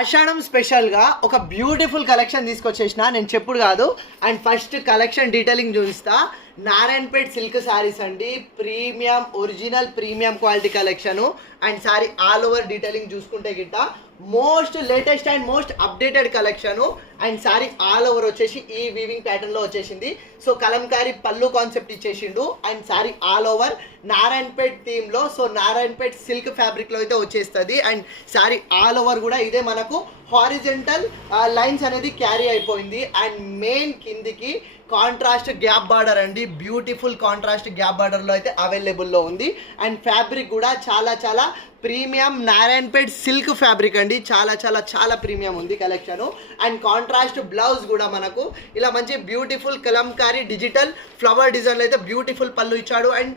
ఆషాఢం స్పెషల్గా ఒక beautiful collection తీసుకొచ్చేసిన నేను చెప్పుడు కాదు. అండ్ ఫస్ట్ కలెక్షన్ డీటెయిలింగ్ చూపిస్తా. నారాయణపేట్ సిల్క్ శారీస్ అండి, premium original premium quality collection. And sari all over detailing చూసుకుంటే గిట్ట most latest and most updated collection. And sari all over వచ్చేసి ఈ వీవింగ్ ప్యాటర్న్లో వచ్చేసింది. సో కలంకారీ పళ్ళు కాన్సెప్ట్ ఇచ్చేసిండు. And sari all over Narayanpet థీమ్లో, సో నారాయణపేట్ సిల్క్ ఫ్యాబ్రిక్లో అయితే వచ్చేస్తుంది. అండ్ శారీ ఆల్ ఓవర్ కూడా ఇదే మనకు హారిజెంటల్ లైన్స్ అనేది క్యారీ అయిపోయింది. అండ్ మెయిన్ కిందికి కాంట్రాస్ట్ గ్యాప్ బార్డర్ అండి, బ్యూటిఫుల్ కాంట్రాస్ట్ గ్యాప్ బార్డర్లో అయితే అవైలబుల్లో ఉంది. అండ్ ఫ్యాబ్రిక్ కూడా చాలా చాలా ప్రీమియం నారాయణపేట్ సిల్క్ ఫ్యాబ్రిక్ అండి, చాలా చాలా చాలా ప్రీమియం ఉంది కలెక్షను. అండ్ కాంట్రాస్ట్ బ్లౌజ్ కూడా మనకు ఇలా మంచి బ్యూటిఫుల్ కలంకారీ డిజిటల్ ఫ్లవర్ డిజైన్లో అయితే బ్యూటిఫుల్ పళ్ళు ఇచ్చాడు. అండ్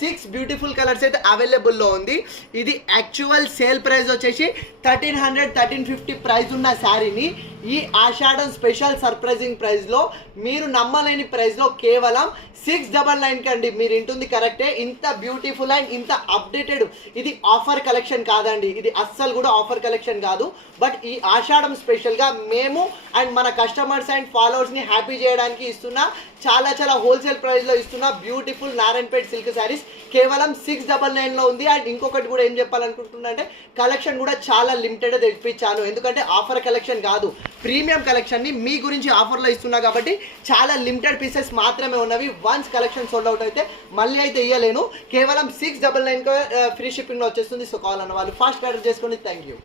6 బ్యూటిఫుల్ కలర్స్ అయితే అవైలబుల్లో ఉంది. ఇది యాక్చువల్ సేల్ ప్రైస్ వచ్చేసి 1300-1350 ప్రైస్ ఉన్న శారీని ఈ ఆషాఢం స్పెషల్ సర్ప్రైజింగ్ ప్రైస్లో, మీరు నమ్మలేని ప్రైస్లో కేవలం 699 కండి. మీరు ఇంటుంది కరెక్టే. ఇంత బ్యూటిఫుల్ అండ్ ఇంత అప్డేటెడ్ ఇది ఆఫర్ కలెక్షన్ కాదండి, ఇది అస్సలు కూడా ఆఫర్ కలెక్షన్ కాదు. బట్ ఈ ఆషాఢం స్పెషల్గా మేము అండ్ మన కస్టమర్స్ అండ్ ఫాలోవర్స్ని హ్యాపీ చేయడానికి ఇస్తున్న చాలా చాలా హోల్సేల్ ప్రైస్లో ఇస్తున్న బ్యూటిఫుల్ నారాయణపేట్ సిల్క్ శారీస్ కేవలం 699లో ఉంది. అండ్ ఇంకొకటి కూడా ఏం చెప్పాలనుకుంటున్నా అంటే కలెక్షన్ కూడా చాలా లిమిటెడ్ తెప్పించాను, ఎందుకంటే ఆఫర్ కలెక్షన్ కాదు, ప్రీమియం కలెక్షన్ని మీ గురించి ఆఫర్లో ఇస్తున్నా కాబట్టి చాలా లిమిటెడ్ పీసెస్ మాత్రమే ఉన్నవి. వన్స్ కలెక్షన్ సోల్డ్ అవుట్ అయితే మళ్ళీ అయితే ఇయ్యలేను. కేవలం 699 ఫ్రీ షిప్పింగ్లో వచ్చేస్తుంది. సో కావాలన్న వాళ్ళు ఫాస్ట్ ఆర్డర్ చేసుకోండి. Thank you.